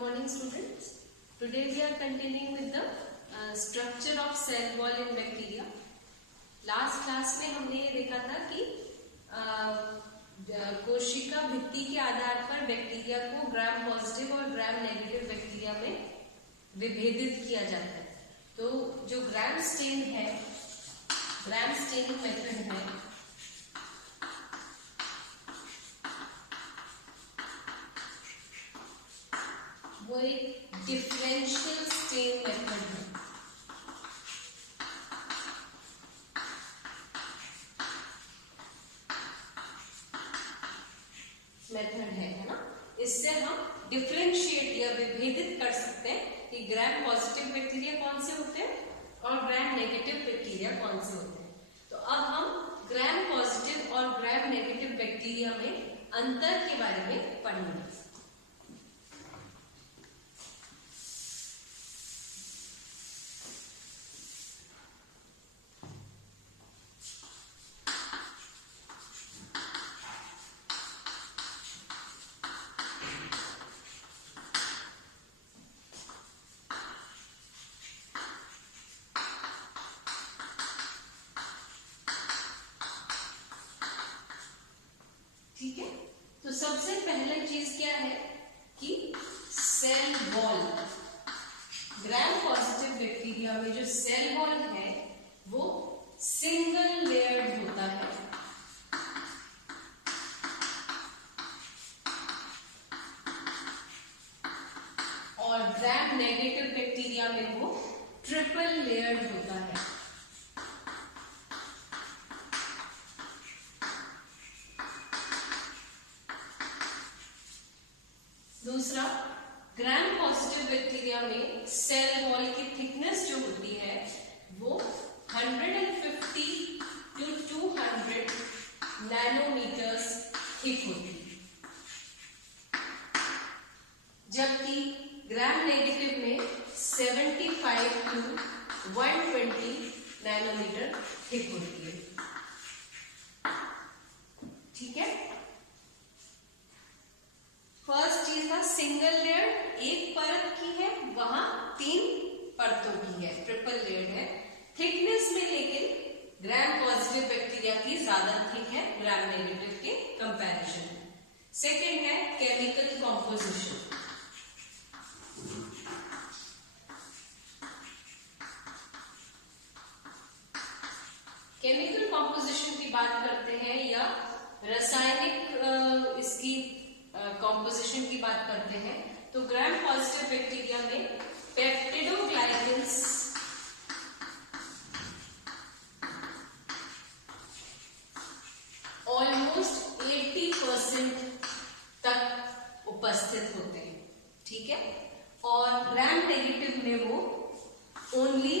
Good morning students. Today we are continuing with the structure of cell wall in bacteria. Last class में हमने ये देखा था कि कोशिका भित्ति के आधार पर बैक्टीरिया को ग्राम पॉजिटिव और ग्राम नेगेटिव बैक्टीरिया में विभेदित किया जाता है. तो जो ग्राम स्टेन है, ग्राम स्टेनिंग मेथड है, वो एक डिफरेंशियल स्टेन मेथड है. है ना. इससे हम डिफरेंशिएट या विभेदित कर सकते हैं कि ग्राम पॉजिटिव बैक्टीरिया कौन से होते हैं और ग्राम नेगेटिव बैक्टीरिया कौन से होते हैं. तो अब हम ग्राम पॉजिटिव और ग्राम नेगेटिव बैक्टीरिया में अंतर के बारे में पढ़ेंगे. ठीक है. तो सबसे पहले चीज क्या है कि cell wall, gram positive bacteria में जो सेल वॉल है वो सिंगल लेयर्ड होता है. और ग्राम नेगेटिव बैक्टीरिया में वो ट्रिपल लेयर्ड होता है. दूसरा, ग्राम पॉजिटिव बैक्टीरिया में सेल वॉल की थिकनेस जो होती है वो 150 to 200 नैनोमीटर्स थिक होती है, जबकि ग्राम नेगेटिव में 75 to 120 नैनोमीटर थिक होती है. ठीक है. फर्स्ट चीज था सिंगल लेयर, एक परत की है, वहां 3 परतों की है, ट्रिपल लेयर है. थिकनेस में लेकिन ग्राम पॉजिटिव बैक्टीरिया की ज्यादा थिक है ग्राम नेगेटिव के कंपैरिजन में. सेकेंड है केमिकल कॉम्पोजिशन. केमिकल कॉम्पोजिशन की बात करते हैं या रासायनिक इसकी कॉम्पोजिशन की बात करते हैं तो ग्राम पॉजिटिव बैक्टीरिया में पेप्टिडोग्लाइकेंस ऑलमोस्ट 80% तक उपस्थित होते हैं. ठीक है. और ग्राम नेगेटिव में वो ओनली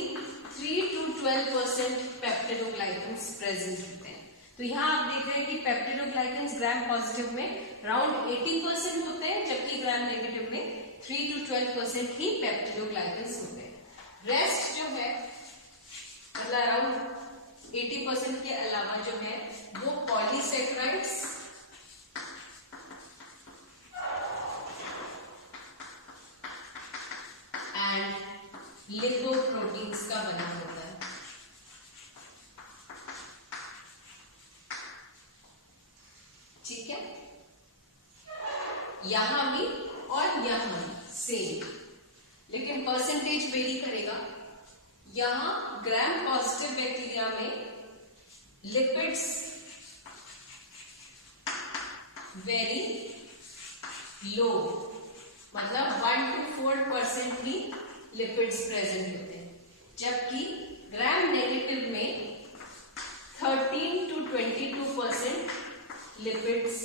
3 to 12% पेप्टिडोग्लाइकेंस प्रेजेंट होते हैं. तो यहां आप देख रहे हैं कि पेप्टिडोग्लाइकेंस ग्राम पॉजिटिव में अराउंड 80% होते हैं, जबकि ग्राम नेगेटिव में 3 to 12% ही पेप्टिडोग्लाइकेंस होते हैं. रेस्ट जो है मतलब अराउंड 80% के अलावा जो है वो पॉलीसेक्राइड्स एंड लिपोप्रोटीन्स का बना होता है. ठीक है. यहां भी और यहां भी सेम, लेकिन परसेंटेज वेरी करेगा. यहां ग्राम पॉजिटिव बैक्टीरिया में लिपिड्स वेरी लो, मतलब 1 to 4% ही लिपिड्स प्रेजेंट होते हैं, जबकि ग्राम नेगेटिव में 13 to 22% लिपिड्स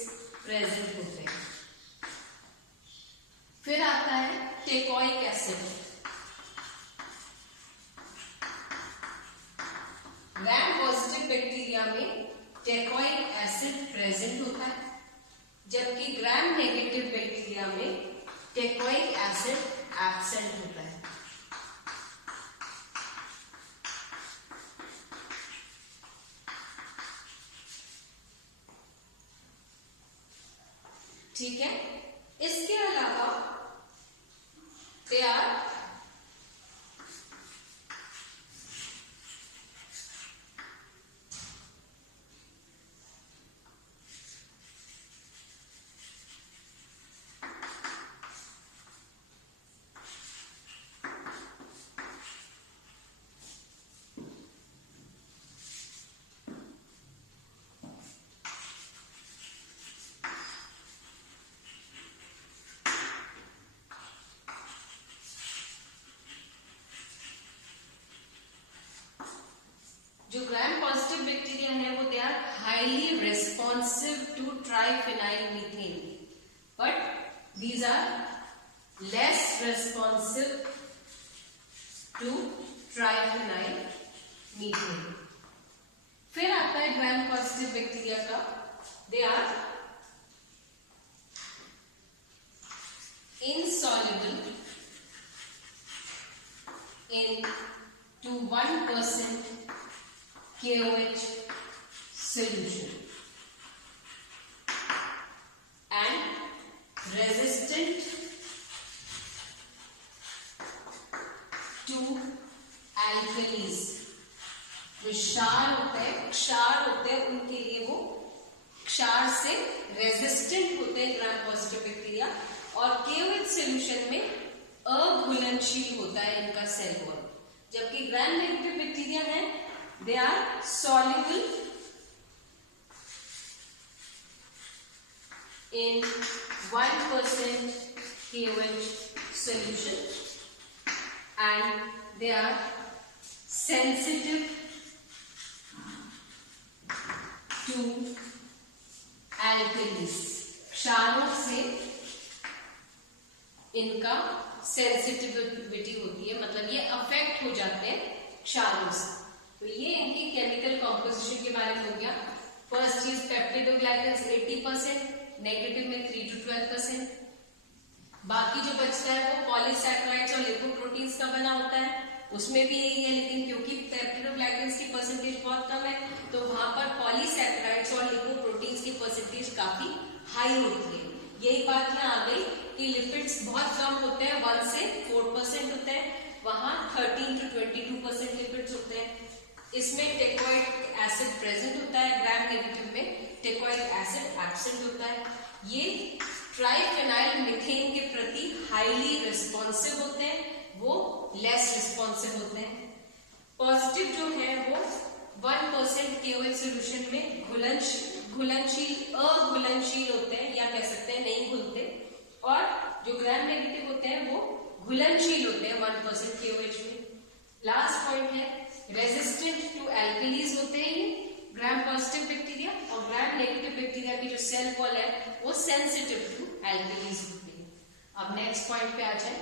प्रेजेंट होते हैं. फिर आता है टेकोइक एसिड. ग्राम पॉजिटिव बैक्टीरिया में टेकोइक एसिड प्रेजेंट होता है, जबकि ग्राम नेगेटिव बैक्टीरिया में टेकोइक एसिड एब्सेंट होता है. ठीक है. इसके अलावा these are less responsive to triphenyl methane. फिर आता है ग्राम पॉजिटिव बैक्टीरिया का, they are insoluble in to 1% KOH solution and resistant to alkalis. जो क्षार होते हैं उनके लिए वो क्षार से रेजिस्टेंट होते हैं ग्राम पॉजिटिव बैक्टीरिया, और KOH सॉल्यूशन में अघुलनशील होता है इनका सेल वॉल, जबकि ग्राम नेगेटिव बैक्टीरिया है they are soluble in 1% KOH solution and they are sensitive to alkalis. क्षारों से इनका सेंसिटिविटी होती है, मतलब ये अफेक्ट हो जाते हैं क्षारों से। तो ये इनकी केमिकल कॉम्पोजिशन के बारे में हो गया। फर्स्ट चीज पेप्टिडोग्लाइकन्स 80%, नेगेटिव में 3 to 12%। बाकी जो बचता है वो पॉलीसैकेराइड्स और लिपोप्रोटीन्स का बना होता है, उसमें भी यही है, लेकिन क्योंकि पेप्टिडोग्लाइकन्स की परसेंटेज बहुत कम है तो वहां पर पॉलीसैकेराइड्स और लिपोप्रोटीन्स की परसेंटेज काफी हाई होती है। यही बात यहाँ आ गई कि लिपिड्स बहुत कम होते हैं, 1 से 4% होते हैं, वहां 13 to 22% लिपिड्स होते हैं। इसमें टेकोइक एसिड प्रेजेंट होता है, ग्राम नेगेटिव में टेकोइक एसिड एब्सेंट होता है। ये ट्राइफेनाइल मीथेन के प्रति हाईली रिस्पॉन्सिव होते हैं, वो लेस रिस्पॉन्सिव होते हैं। पॉजिटिव जो है वो 1% KOH सॉल्यूशन में अघुलनशील होते हैं, या कह सकते हैं नहीं घुलते, और जो ग्राम नेगेटिव होते हैं वो घुलनशील होते हैं 1% KOH में। लास्ट पॉइंट है रेजिस्टेंट टू एल्कलीज होते हैं ये ग्राम पॉजिटिव बैक्टीरिया, और ग्राम नेगेटिव बैक्टीरिया की जो सेल वॉल है वो सेंसिटिव टू एल्कलीज होती है। अब नेक्स्ट पॉइंट पे आ जाए।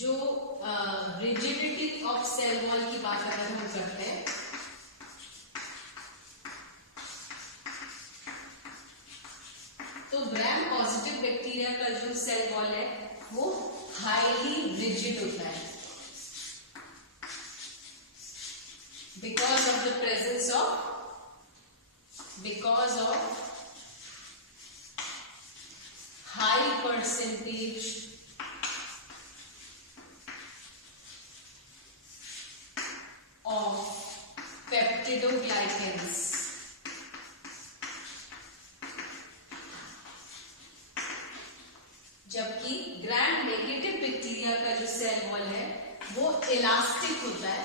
जो रिजिडिटी ऑफ सेल वॉल की बात अगर हम करते हैं तो ग्राम पॉजिटिव बैक्टीरिया का जो सेल वॉल है वो हाईली रिजिड होता है because of high percentage of peptidoglycans, जबकि ग्राम नेगेटिव बैक्टीरिया का जो सेल वॉल है वो इलास्टिक होता है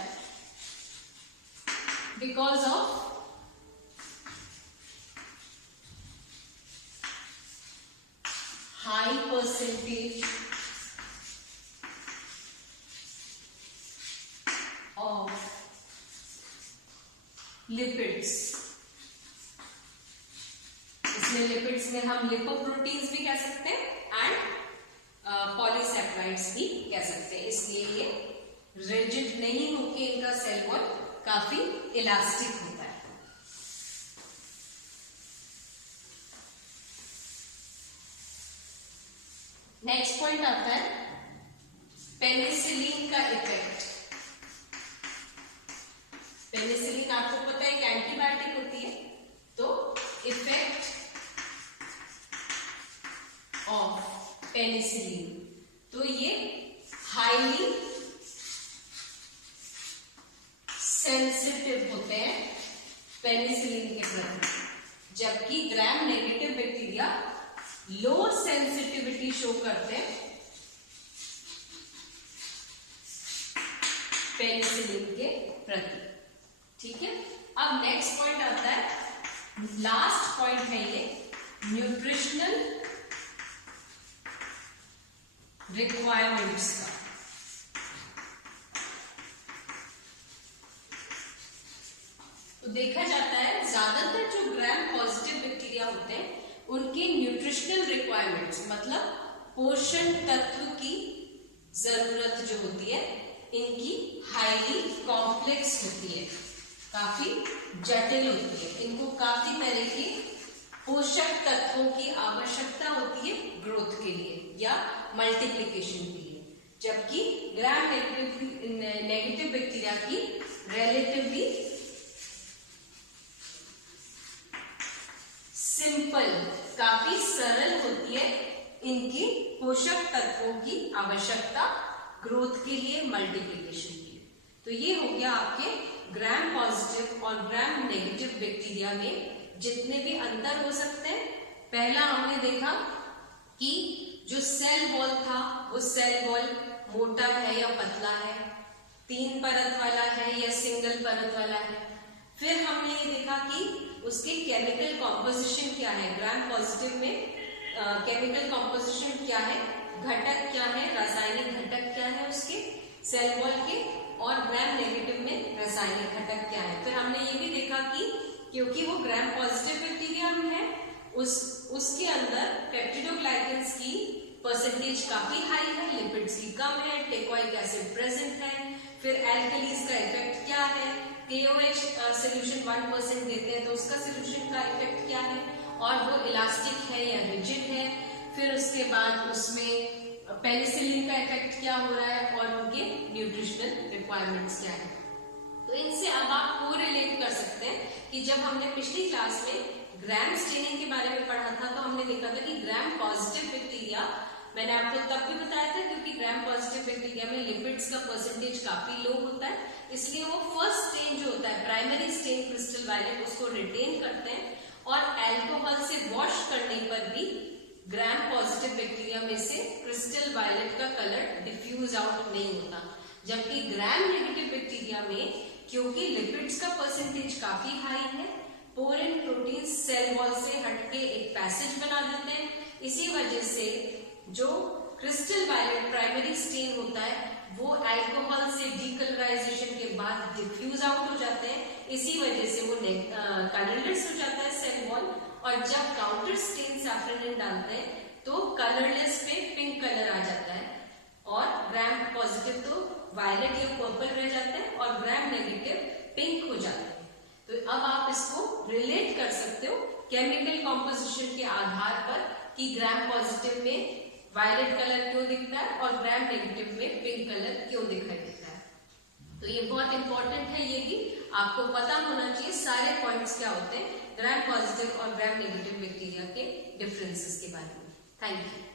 because of high percentage of lipids. इसमें लिपिड्स में हम लिपोप्रोटीन्स भी कह सकते हैं एंड पॉलीसैकेराइड्स भी कह सकते हैं, इसलिए ये रिजिड नहीं होके इनका सेल वॉल काफी इलास्टिक होता है। नेक्स्ट पॉइंट आता है पेनिसिलिन का इफेक्ट। पेनिसिलिन आपको पता है एक एंटीबायोटिक होती है, तो इफेक्ट ऑफ पेनिसिलिन, तो ये हाईली सेंसिटिव होते हैं पेनिसिलिन के प्रति, जबकि ग्राम नेगेटिव बैक्टीरिया लो सेंसिटिविटी शो करते हैं पेनिसिलिन के प्रति। ठीक है, अब नेक्स्ट पॉइंट आता है, लास्ट पॉइंट है ये न्यूट्रिशनल रिक्वायरमेंट्स का। देखा जाता है ज्यादातर जो ग्राम पॉजिटिव बैक्टीरिया होते हैं उनकी न्यूट्रिशनल रिक्वायरमेंट्स मतलब पोषण तत्व की जरूरत जो होती है इनकी हाईली कॉम्प्लेक्स होती है, काफी जटिल होती है। इनको काफी तरह के पोषक तत्वों की आवश्यकता होती है ग्रोथ के लिए या मल्टीप्लिकेशन के लिए, जबकि ग्राम नेगेटिव बैक्टीरिया की रिलेटिवली सिंपल, काफी सरल होती है इनकी पोषक तत्वों की आवश्यकता ग्रोथ के लिए, मल्टीप्लिकेशन के लिए। तो ये हो गया आपके ग्राम पॉजिटिव और ग्राम नेगेटिव बैक्टीरिया में जितने भी अंतर हो सकते हैं। पहला हमने देखा कि जो सेल वॉल था वो सेल वॉल मोटा है या पतला है, 3 परत वाला है या सिंगल परत वाला है। फिर हमने ये देखा कि उसके केमिकल कॉम्पोजिशन क्या है, ग्राम पॉजिटिव में केमिकल कॉम्पोजिशन क्या है, घटक क्या है, रासायनिक घटक क्या है उसके सेल वॉल के, और ग्राम नेगेटिव में रासायनिक घटक क्या है। फिर हमने ये भी देखा कि क्योंकि वो ग्राम पॉजिटिव बैक्टीरिया में है उसके अंदर पेप्टिडोग्लाइकेंस की परसेंटेज काफी हाई है, लिपिड्स की कम है, टेकोइक एसिड प्रेजेंट है। फिर एल्कलीज का इफेक्ट क्या है, KOH सोल्यूशन 1% देते हैं तो उसका सोल्यूशन का इफेक्ट क्या है, और वो इलास्टिक है या रिजिड है। फिर उसके बाद उसमें पेनिसिलिन का इफेक्ट क्या हो रहा है और उनके न्यूट्रिशनल रिक्वायरमेंट्स क्या है। तो इनसे अब आप कोरिलेट कर सकते हैं कि जब हमने पिछली क्लास में ग्राम स्टेनिंग के बारे में पढ़ा था तो हमने देखा था कि ग्राम पॉजिटिव बैक्टीरिया, मैंने आपको तब भी बताया था क्योंकि ग्राम पॉजिटिव बैक्टीरिया में लिपिड्स का परसेंटेज काफी लो होता है, इसलिए वो फर्स्ट स्टेन जो होता है प्राइमरी स्टेन क्रिस्टल वायलेट उसको रिटेन करते हैं और अल्कोहल से वॉश करने पर भी ग्राम पॉजिटिव बैक्टीरिया में से क्रिस्टल वायलेट का कलर डिफ्यूज आउट नहीं होता। जबकि ग्राम नेगेटिव बैक्टीरिया में क्योंकि लिपिड्स का परसेंटेज काफी हाई है, पोरेन प्रोटीन सेल वॉल से हटके एक पैसेज बना देते हैं, इसी वजह से जो क्रिस्टल वायलेट प्राइमरी स्टेन होता है वो अल्कोहल से डीकलराइजेशन के बाद डिफ्यूज आउट हो जाते हैं, इसी वजह से वो कलरलेस हो जाता है सेल वॉल। और जब काउंटर स्टेन सैफ्रनिन डालते हैं तो कलरलेस पे पिंक कलर आ जाता है और ग्राम पॉजिटिव तो वायलेट या पर्पल रह जाता है और ग्राम नेगेटिव पिंक हो जाता है। तो अब आप इसको रिलेट कर सकते हो केमिकल कॉम्पोजिशन के आधार पर कि ग्राम पॉजिटिव में वायलेट कलर क्यों दिखता है और ग्राम नेगेटिव में पिंक कलर क्यों दिखाई देता है। तो ये बहुत इंपॉर्टेंट है, ये भी आपको पता होना चाहिए सारे पॉइंट्स क्या होते हैं ग्राम पॉजिटिव और ग्राम नेगेटिव बैक्टीरिया के डिफरेंसेस के बारे में। Thank you.